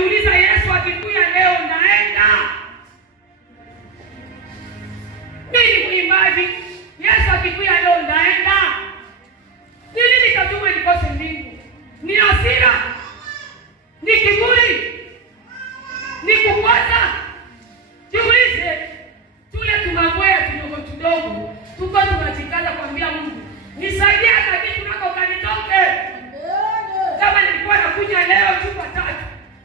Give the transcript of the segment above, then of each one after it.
Ukajiuliza, Yesu akikuja leo naenda? Mimi mwimbaji, Yesu akikuja leo naenda? Ni nini katuma nikose mbingu? Ni hasira? Ni kiburi? Ni kukosa? Jiulize, tule tunakwea tudogo, tuko tunajikaza kuambia Mungu, nisaidie hata kitu nako kanitoke. Kama nilikuwa nakunywa leo chupa 3,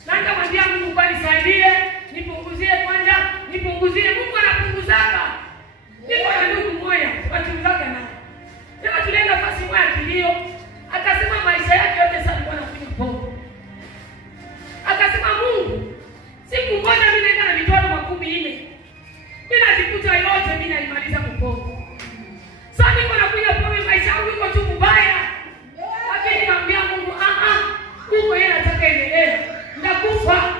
naanza kumwambia Mungu, kwa nisaidie, nipunguzie kwanza, nipunguzie. Mungu anapunguzaka. Niko na ndugu mmoja, tukachungaka naye. Leo tulienda nafasi moja kilio, akasema maisha yake yote sasa alikuwa anakunywa pombe. Akasema, Mungu, siku moja mimi naenda na mitwaro 40. Mimi najikuta yote mimi naimaliza kupombe. Sasa niko nakunywa pombe, maisha yangu iko tu mbaya. Lakini nikamwambia Mungu, Mungu yeye anataka endelee. Ndakufa.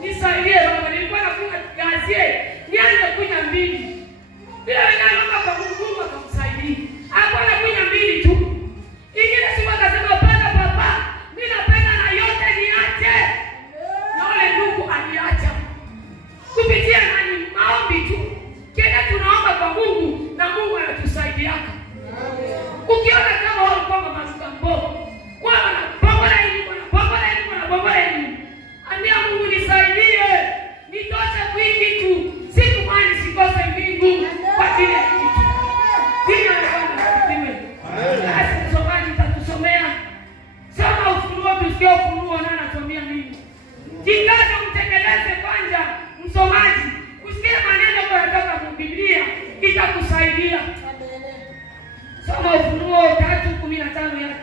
Nisaidie Baba, nilikuwa nakunywa gazie, nianze kunywa 2. Bila wanaomba kwa Mungu akamsaidia. Hapo anakunywa 2 tu. Ingine siku akasema, "Baba, Baba, mimi napenda na yote niache." Na wale ndugu aliacha. Kupitia nani? Maombi tu. Kile tunaomba kwa Mungu na Mungu anatusaidia. Ukiona kama wao kwa mazuka mbovu, wao na bomola hivi, na bomola hivi. Ambia Mungu, nisaidie. Nitoshe kwingi tu. Siku moja nisikose mbingu kwa ajili ya kitu. Dini anafanya kitu. Basi msomaji tatusomea. Soma Ufunuo, tusikie Ufunuo na anatuambia nini. Jikaze mtekeleze kwanza msomaji. Usikie maneno kutoka Biblia itakusaidia. Soma Ufunuo 3:15 ya